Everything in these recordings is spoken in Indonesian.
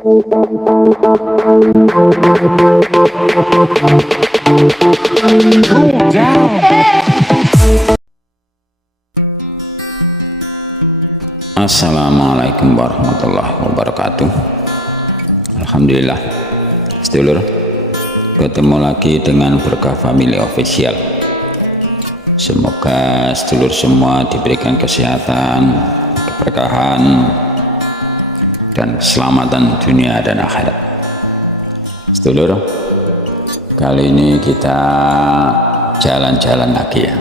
Assalamualaikum warahmatullahi wabarakatuh. Alhamdulillah, sedulur, ketemu lagi dengan Berkah Family Official. Semoga sedulur semua diberikan kesehatan, keberkahan, dan keselamatan dunia dan akhirat. Sedulur, kali ini kita jalan-jalan lagi ya.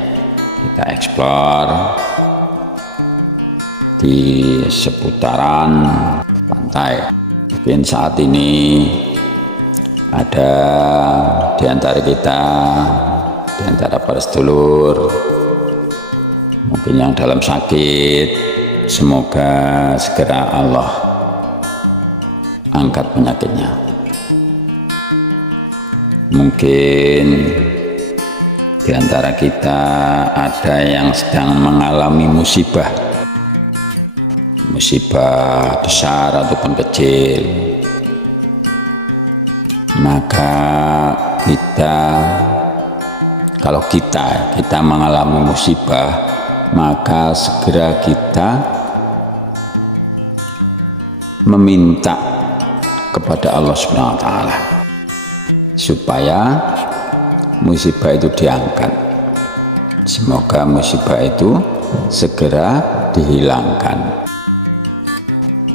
Kita explore di seputaran pantai. Mungkin saat ini ada di antara kita, di antara para sedulur mungkin yang dalam sakit, semoga segera Allah angkat penyakitnya. Mungkin di antara kita ada yang sedang mengalami musibah besar ataupun kecil, maka kalau kita mengalami musibah, maka segera kita meminta kepada Allah Subhanahu wa Ta'ala supaya musibah itu diangkat. Semoga musibah itu segera dihilangkan.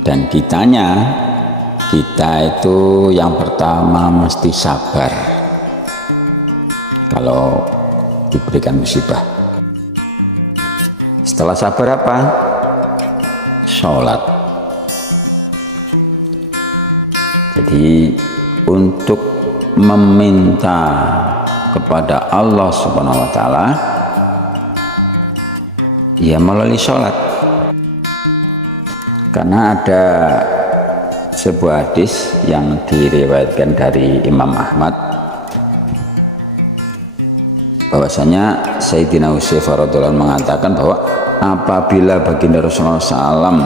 Dan kita itu yang pertama mesti sabar kalau diberikan musibah. Setelah sabar apa? Sholat. Jadi untuk meminta kepada Allah Subhanahu wa Ta'ala ya melalui sholat. Karena ada sebuah hadis yang diriwayatkan dari Imam Ahmad bahwasanya Sayyidina Huzaifah radhiyallahu anhu mengatakan bahwa apabila baginda Rasulullah SAW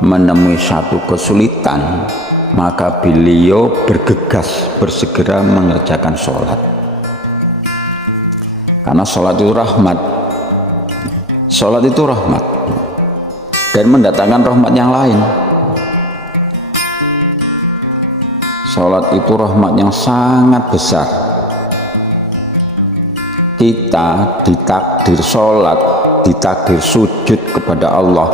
menemui satu kesulitan, maka beliau bergegas bersegera mengerjakan sholat. Karena sholat itu rahmat. Sholat itu rahmat dan mendatangkan rahmat yang lain. Sholat itu rahmat yang sangat besar. Kita ditakdir sholat, ditakdir sujud kepada Allah,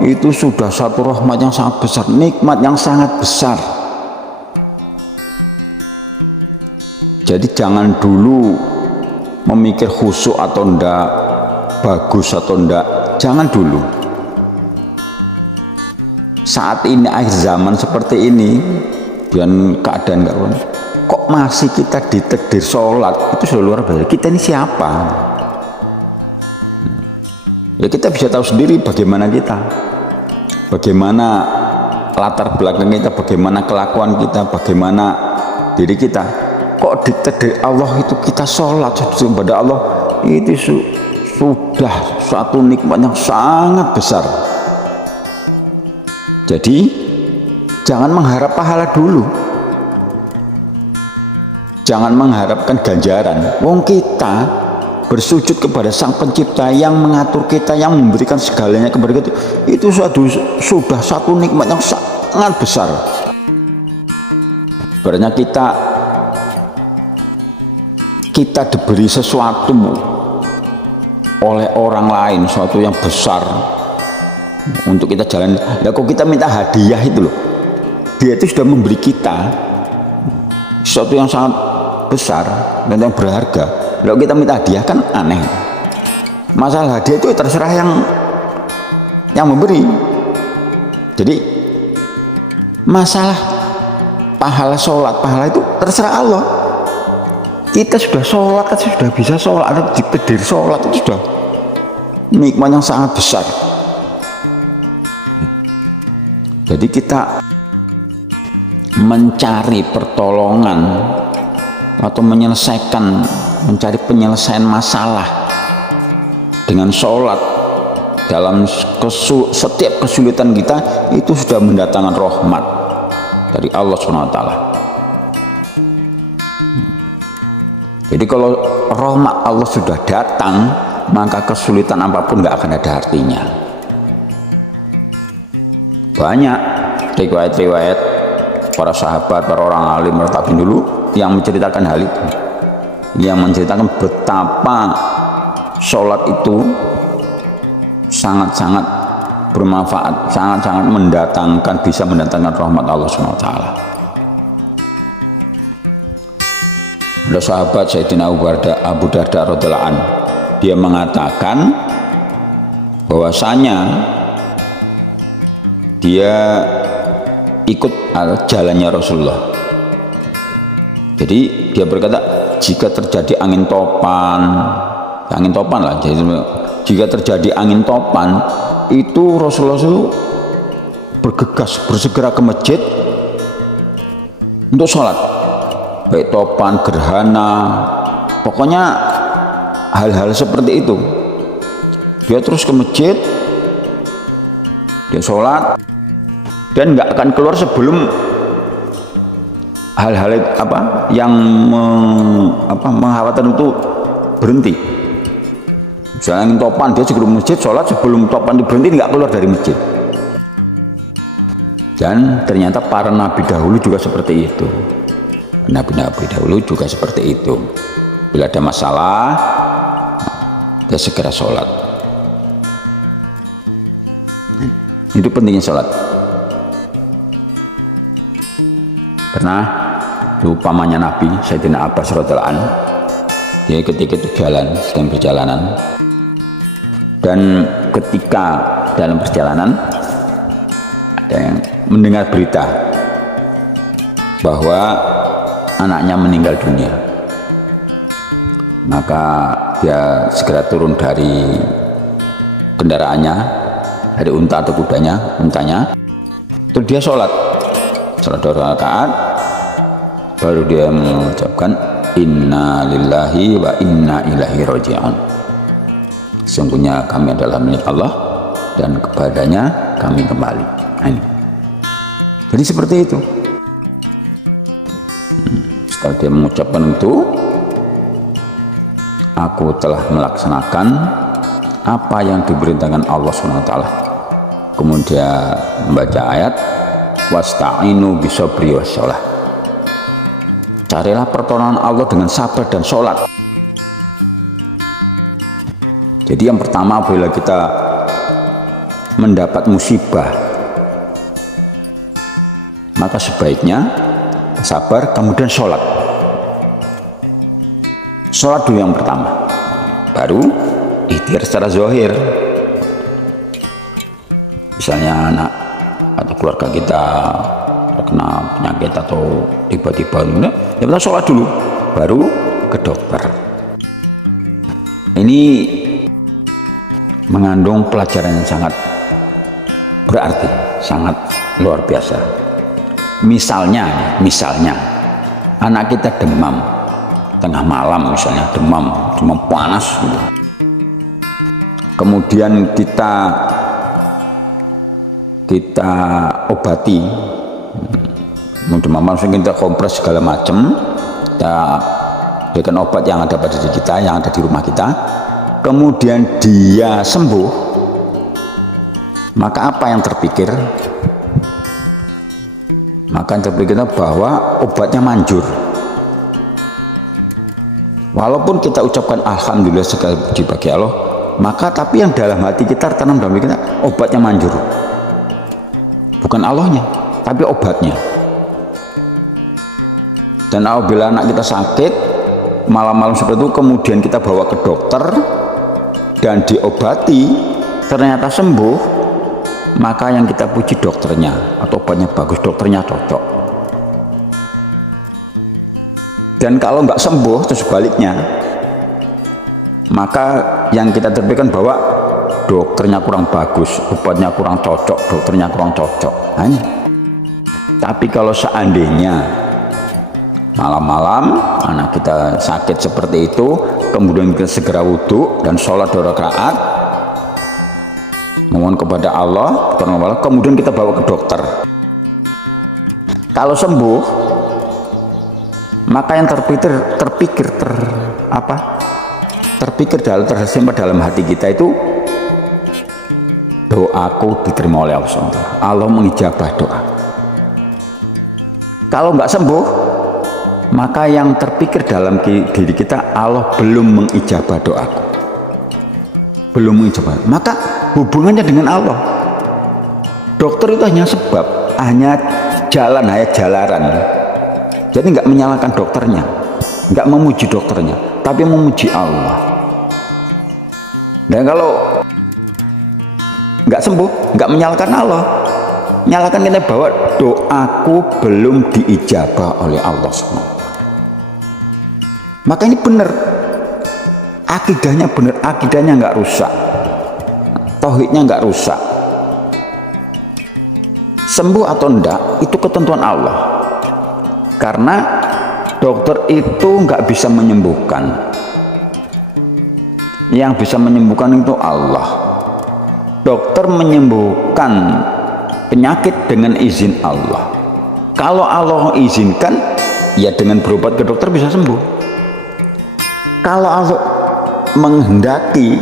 itu sudah satu rahmat yang sangat besar, nikmat yang sangat besar. Jadi jangan dulu memikir khusyuk atau enggak, bagus atau enggak, jangan dulu. Saat ini akhir zaman seperti ini dan keadaan kok masih kita ditakdir sholat, itu sudah luar biasa. Kita ini siapa? Ya kita bisa tahu sendiri bagaimana kita, bagaimana latar belakang kita, bagaimana kelakuan kita, bagaimana diri kita. Kok ditakdir Allah itu kita sholat kepada Allah, itu sudah suatu nikmat yang sangat besar. Jadi jangan mengharap pahala dulu, jangan mengharapkan ganjaran. Wong kita bersujud kepada Sang Pencipta yang mengatur kita, yang memberikan segalanya kepada kita, itu sudah satu nikmat yang sangat besar. Sebenarnya kita diberi sesuatu oleh orang lain, sesuatu yang besar untuk kita jalan. Ya kok kita minta hadiah itu loh, dia itu sudah memberi kita sesuatu yang sangat besar dan yang berharga. Kalau kita minta hadiah kan aneh. Masalah hadiah itu terserah yang memberi. Jadi masalah pahala sholat, pahala itu terserah Allah. Kita sudah sholat, kita sudah bisa sholat, atau ditakdir sholat, itu sudah nikmat yang sangat besar. Jadi kita mencari pertolongan atau mencari penyelesaian masalah dengan sholat dalam setiap kesulitan kita, itu sudah mendatangkan rahmat. dari Allah SWT. Jadi kalau rahmat Allah sudah datang, maka kesulitan apapun nggak akan ada artinya. Banyak riwayat-riwayat para sahabat, para orang alim, para tabi'in dulu yang menceritakan hal itu, yang menceritakan betapa sholat itu sangat-sangat bermanfaat, sangat-sangat mendatangkan, bisa mendatangkan rahmat Allah SWT. Ada sahabat Sayyidina Abu Darda radhiyallahu anhu, dia mengatakan bahwasanya dia ikut jalannya Rasulullah. Jadi dia berkata, jika terjadi angin topan lah, jadi jika terjadi angin topan itu Rasulullah itu bergegas, bersegera ke masjid untuk sholat, baik topan, gerhana, pokoknya hal-hal seperti itu. Dia terus ke masjid, dia sholat, dan nggak akan keluar sebelum hal-hal yang mengkhawatirkan itu berhenti. Misalnya angin topan, dia segera masjid, sholat sebelum topan itu berhenti, nggak keluar dari masjid. Dan ternyata para nabi dahulu juga seperti itu. Nabi-nabi dahulu juga seperti itu. Bila ada masalah, dia segera sholat. Itu pentingnya sholat. Pernah itu pamannya Nabi Sayyidina Abbas radhiyallahu anhu, dia ketika itu sedang perjalanan, dan ketika dalam perjalanan ada yang mendengar berita bahwa anaknya meninggal dunia. Maka dia segera turun dari kendaraannya, dari unta atau untanya, terus dia sholat 2 rakaat, baru dia mengucapkan inna lillahi wa inna ilaihi raji'un. Sesungguhnya kami adalah milik Allah dan kepadanya kami kembali. Jadi seperti itu. Setelah dia mengucapkan itu, aku telah melaksanakan apa yang diperintahkan Allah SWT. Kemudian membaca ayat wasta'inu bisabri wassalah. Carilah pertolongan Allah dengan sabar dan sholat. Jadi yang pertama, apabila kita mendapat musibah, maka sebaiknya sabar, kemudian sholat. Sholat dulu yang pertama, baru ikhtiar secara zahir. Misalnya anak atau keluarga kita terkena penyakit atau tiba-tiba, ya kita sholat dulu, baru ke dokter. Ini mengandung pelajaran yang sangat berarti, sangat luar biasa. Misalnya anak kita demam tengah malam, misalnya demam panas gitu. Kemudian kita obati, demam langsung kita kompres segala macam, kita berikan obat yang ada pada diri kita, yang ada di rumah kita, kemudian dia sembuh, maka apa yang terpikir? Maka yang terpikir bahwa obatnya manjur. Walaupun kita ucapkan alhamdulillah segala puji bagi Allah, maka tapi yang dalam hati kita tertanam dalam hati kita, obatnya manjur. Bukan Allahnya, tapi obatnya. Dan apabila anak kita sakit malam-malam seperti itu, kemudian kita bawa ke dokter dan diobati, ternyata sembuh, maka yang kita puji dokternya, atau obatnya bagus, dokternya cocok. Dan kalau nggak sembuh, terus sebaliknya, maka yang kita terpikirkan bahwa dokternya kurang bagus, obatnya kurang cocok, dokternya kurang cocok. Hanya. Tapi kalau seandainya malam-malam anak kita sakit seperti itu, kemudian kita segera wudhu dan sholat 2 rakaat, mohon kepada Allah, kemudian kita bawa ke dokter. Kalau sembuh, maka yang terpikir tersimpan dalam hati kita itu, doaku diterima oleh Allah. Allah mengijabah doa. Kalau nggak sembuh, maka yang terpikir dalam diri kita, Allah belum mengijabah doaku, belum mengijabah. Maka hubungannya dengan Allah. Dokter itu hanya sebab, hanya jalanan. Jadi nggak menyalahkan dokternya, nggak memuji dokternya, tapi memuji Allah. Dan kalau nggak sembuh, nggak menyalahkan Allah, nyalakan kita bahwa doaku belum diijabah oleh Allah SWT. Maka ini benar, akidahnya benar, akidahnya nggak rusak, tauhidnya nggak rusak. Sembuh atau enggak itu ketentuan Allah, karena dokter itu nggak bisa menyembuhkan. Yang bisa menyembuhkan itu Allah. Dokter menyembuhkan penyakit dengan izin Allah. Kalau Allah izinkan, ya dengan berobat ke dokter bisa sembuh. Kalau Allah menghendaki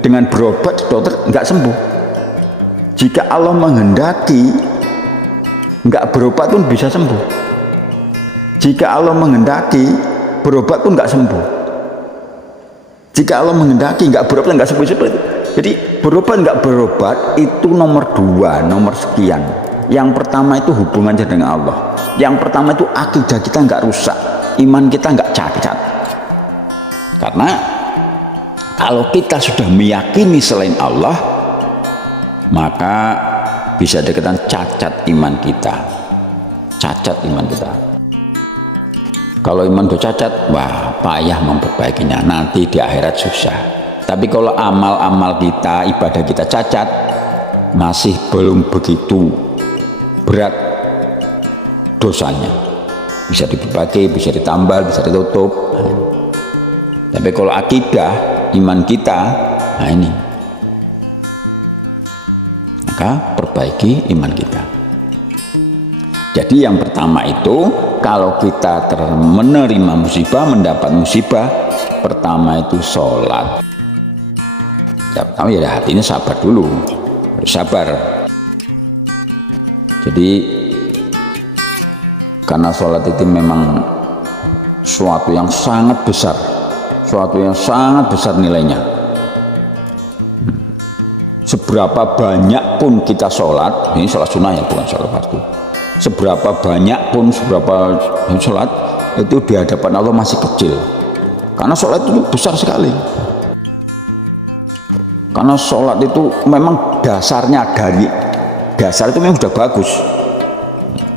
dengan berobat dokter nggak sembuh. Jika Allah menghendaki nggak berobat pun bisa sembuh. Jika Allah menghendaki berobat pun nggak sembuh. Jika Allah menghendaki nggak berobat nggak sembuh. Jadi berobat nggak berobat itu nomor dua, nomor sekian. Yang pertama itu hubungannya dengan Allah. Yang pertama itu akidah kita nggak rusak, iman kita nggak cacat. Karena kalau kita sudah meyakini selain Allah, maka bisa dikatakan cacat iman kita. Cacat iman kita. Kalau iman itu cacat, wah payah memperbaikinya, nanti di akhirat susah. Tapi kalau amal-amal kita, ibadah kita cacat, masih belum begitu berat dosanya. Bisa diperbaiki, bisa ditambal, bisa ditutup. Tapi kalau akidah, iman kita, nah ini, maka perbaiki iman kita. Jadi yang pertama itu, kalau kita menerima musibah, mendapat musibah, pertama itu sholat. Ya, pertama ya hatinya sabar dulu, harus sabar. Jadi karena sholat itu memang suatu yang sangat besar, suatu yang sangat besar nilainya. Seberapa banyak pun kita sholat, ini sholat sunnah ya, bukan sholat fardu. Seberapa banyak pun, seberapa sholat itu di hadapan Allah masih kecil, karena sholat itu besar sekali. Karena sholat itu memang dasarnya, dari dasar itu memang sudah bagus,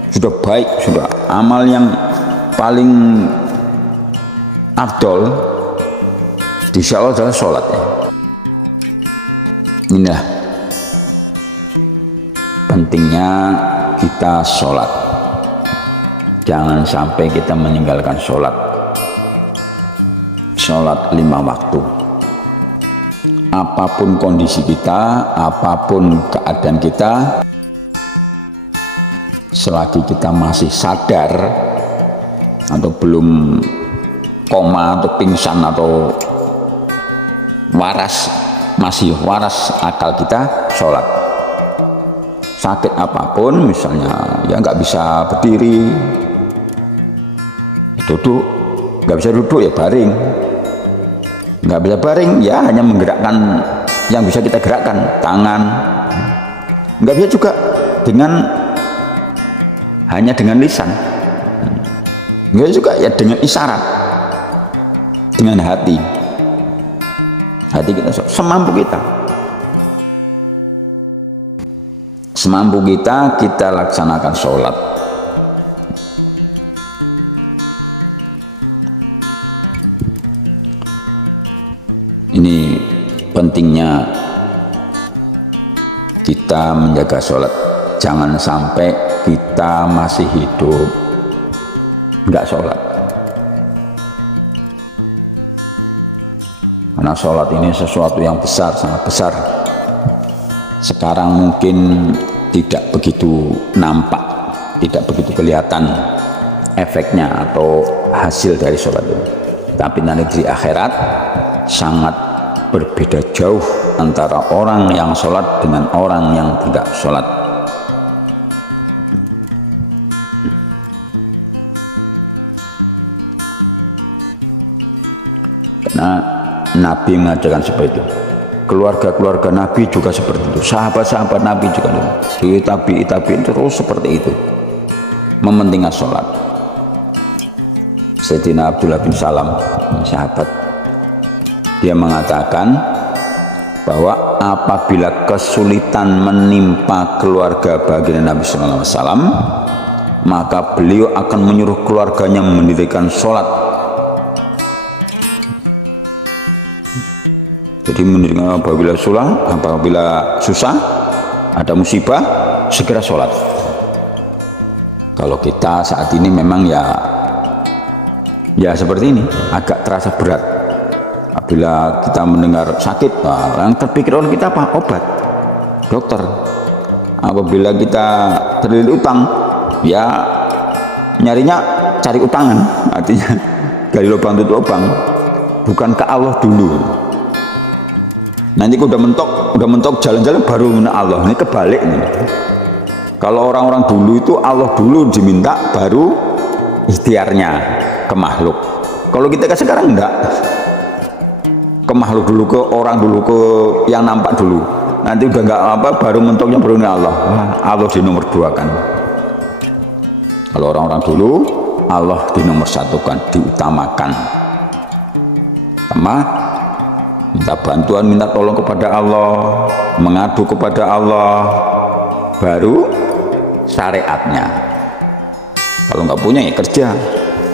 sudah baik, sudah amal yang paling afdol di Allah adalah sholat ya. Inilah pentingnya kita sholat. Jangan sampai kita meninggalkan sholat. Sholat 5 waktu. Apapun kondisi kita, apapun keadaan kita, selagi kita masih sadar atau belum koma atau pingsan atau waras, masih waras akal kita, sholat. Sakit apapun, misalnya ya nggak bisa berdiri, duduk, nggak bisa duduk ya baring, nggak bisa baring ya hanya menggerakkan yang bisa kita gerakkan, tangan. Nggak bisa juga hanya dengan lisan, nggak bisa juga ya dengan isyarat, dengan hati kita semampu kita. Semampu kita laksanakan sholat. Ini pentingnya kita menjaga sholat. Jangan sampai kita masih hidup nggak sholat. Karena sholat ini sesuatu yang besar, sangat besar. Sekarang mungkin tidak begitu nampak, tidak begitu kelihatan efeknya atau hasil dari sholat itu. Tapi nanti di akhirat sangat berbeda jauh antara orang yang sholat dengan orang yang tidak sholat. Karena Nabi mengajarkan seperti itu, keluarga-keluarga Nabi juga seperti itu, sahabat-sahabat Nabi juga tabi'in terus seperti itu, mementingkan sholat. Sayyidina Abdullah bin Salam, sahabat, dia mengatakan bahwa apabila kesulitan menimpa keluarga baginda Nabi Sallallahu Alaihi Wasallam, maka beliau akan menyuruh keluarganya mendirikan sholat. Jadi mendirikan apabila susah, ada musibah, segera sholat. Kalau kita saat ini memang ya seperti ini, agak terasa berat. Apabila kita mendengar sakit, yang terpikir oleh kita apa? Obat, dokter. Apabila kita terlilit utang, ya nyarinya cari utangan, artinya gali lubang tutup lubang, bukan ke Allah dulu. Nanti udah mentok jalan-jalan baru minta Allah. Ini kebalik nih. Kalau orang-orang dulu itu Allah dulu diminta, baru ikhtiarnya ke makhluk. Kalau kita kan sekarang enggak, ke makhluk dulu, ke orang dulu, ke yang nampak dulu. Nanti udah enggak apa, baru mentoknya baru ini Allah. Allah di nomor 2 kan. Kalau orang-orang dulu, Allah di nomor 1 kan, diutamakan. Sama minta bantuan, minta tolong kepada Allah, mengadu kepada Allah, baru syariatnya. Kalau nggak punya ya kerja,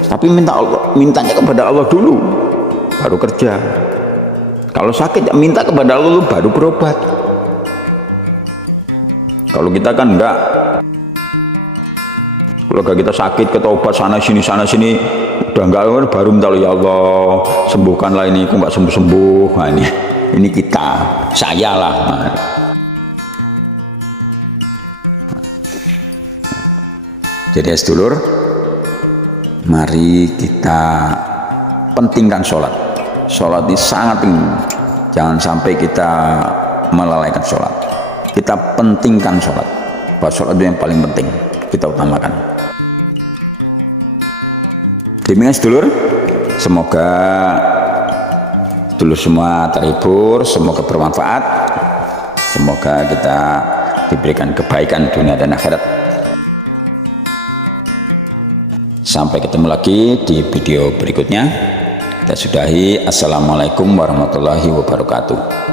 tapi mintanya kepada Allah dulu, baru kerja. Kalau sakit ya minta kepada Allah dulu, baru berobat. Kalau kita kan enggak, keluarga kita sakit, kita obat sana sini, udah enggak, baru minta, ya Allah sembuhkanlah ini, kok nggak sembuh-sembuh. Nah, ini kita, saya lah. Nah. Jadi sedulur, mari kita pentingkan sholat. Sholat ini sangat penting, jangan sampai kita melalaikan sholat. Kita pentingkan sholat, bahwa sholat itu yang paling penting, kita utamakan. Demikian sedulur, semoga sedulur semua terhibur, semoga bermanfaat, semoga kita diberikan kebaikan dunia dan akhirat. Sampai ketemu lagi di video berikutnya. Kita sudahi. Assalamualaikum warahmatullahi wabarakatuh.